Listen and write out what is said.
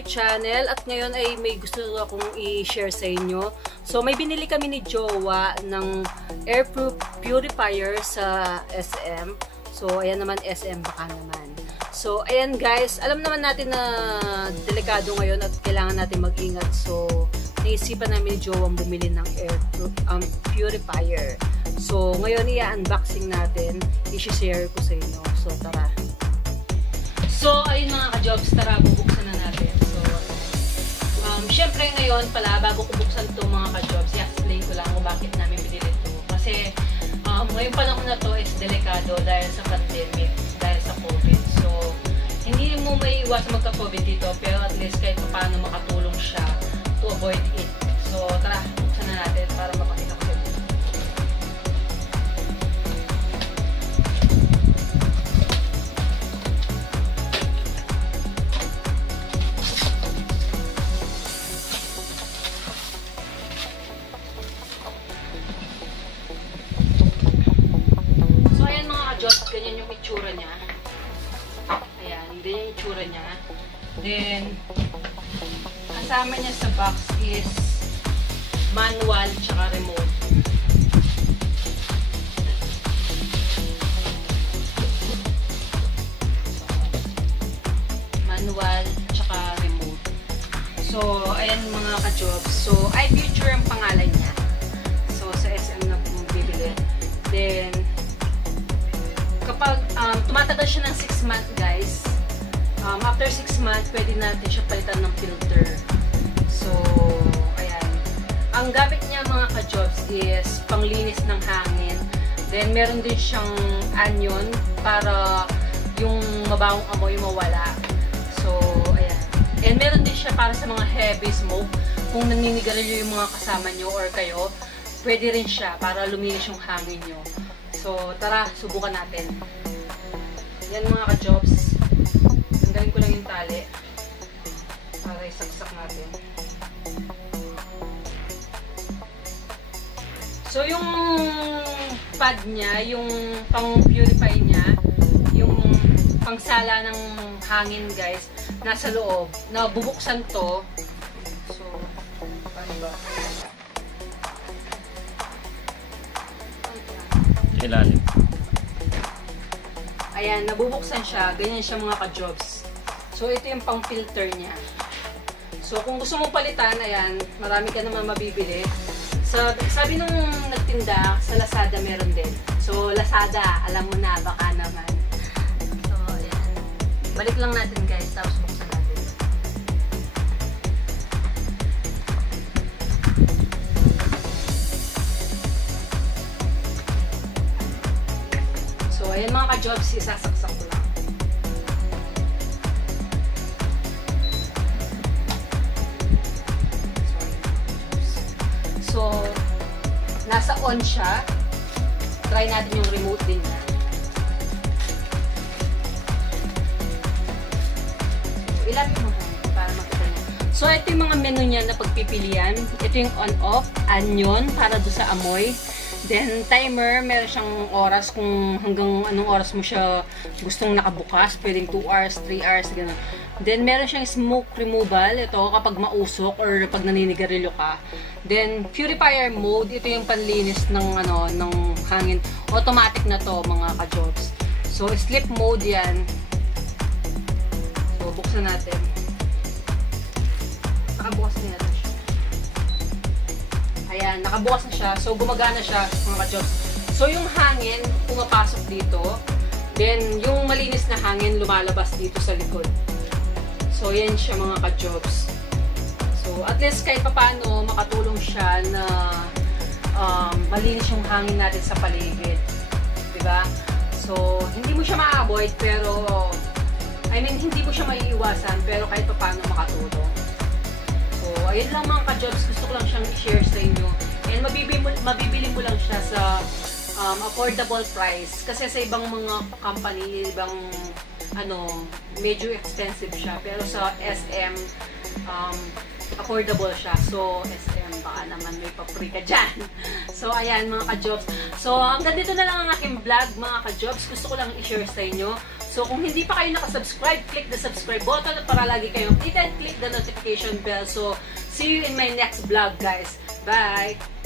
my channel at ngayon ay may gusto akong i-share sa inyo. So may binili kami ni Jowa ng air purifier sa SM. So ayan naman SM baka naman. So ayan guys, alam naman natin na delikado ngayon at kailangan natin mag-ingat. So naisipan namin ni Jowa bumili ng air purifier. So ngayon i-unboxing natin, i-share ko sa inyo. So tara. So, ayun mga ka-jobs, tara, bubuksan na natin. So, syempre ngayon pala, bago ko buksan ito mga ka-jobs, i-explain ko lang kung bakit namin binili ito. Kasi, ngayong panahon na to is delikado dahil sa pandemic, dahil sa COVID. So, hindi mo may iwasan magka-COVID dito, pero at least kahit paano makatulong siya to avoid it. So, tara, buksan na natin para mapakita ko sa inyo. Ganyan yung itsura niya. Ayan, ganyan yung itsura niya. Then, kasama niya sa box is manual tsaka remote. Manual tsaka remote. So, ayan mga ka-jobs. So, iFuture ang pangalan niya. So, sa SM na bibili. Then, kapag tumatagal siya ng 6 months guys, after 6 months, pwede natin siya palitan ng filter. So, ayan. Ang gamit niya mga ka-jobs is panglinis ng hangin. Then, meron din siyang anion para yung mabawang amoy mawala. So, ayan. And meron din siya para sa mga heavy smoke. Kung naninigarilyo yung mga kasama nyo or kayo, pwede rin siya para luminis yung hangin nyo. So, tara, subukan natin. Yan mga ka-jobs. Tanggalin ko lang yung tali para isaksak natin. So, yung pad niya, yung pang-purify niya, yung pangsala ng hangin guys, nasa loob. Nabubuksan to. So, paano ba? Ilalim. Ayan, nabubuksan siya. Ganyan siya mga ka-jobs. So, ito yung pang-filter niya. So, kung gusto mong palitan, ayan, marami ka naman mabibili. Sabi nung nagtinda, sa Lazada meron din. So, Lazada, alam mo na, baka naman. So, ayan. Balik lang natin guys, tapos buksan natin. So, ayan mga ka-jobs, isasaksak ko lang. So, nasa on siya. Try natin yung remote din niya. So, ilapit mo para makita niya. So, ito yung mga menu niya na pagpipilian. Ito yung on-off, anion para doon sa amoy. Then, timer, meron siyang oras kung hanggang anong oras mo siya gustong nakabukas. Pwedeng 2 hours, 3 hours, gano'n. Then, meron siyang smoke removal. Ito, kapag mausok or pag naninigarilyo ka. Then, purifier mode. Ito yung panlinis ng, ng hangin. Automatic na to, mga ka-jobs. So, sleep mode yan. So, buksan natin. Nakabukas na yan. Ayan, nakabukas na siya. So, gumagana siya, mga ka-jobs. So, yung hangin, pumapasok dito. Then, yung malinis na hangin, lumalabas dito sa likod. So, yan siya, mga ka-jobs. So, at least kahit paano, makatulong siya na malinis yung hangin natin sa paligid. Diba? So, hindi mo siya ma-avoid, pero, hindi mo siya maiiwasan, pero kahit paano makatulong. So, ayun lang mga ka-jobs, gusto ko lang siyang i-share sa inyo. And mabibili mo lang siya sa affordable price. Kasi sa ibang mga company, ibang medyo expensive siya. Pero sa SM, affordable siya. So, SM, baka naman may pa-free ka dyan. So, ayan mga ka-jobs. So, hanggang dito na lang ang aking vlog mga ka-jobs. Gusto ko lang i-share sa inyo. So, kung hindi pa kayo nakasubscribe, click the subscribe button para lagi kayong updated. Click the notification bell. So, see you in my next vlog, guys. Bye!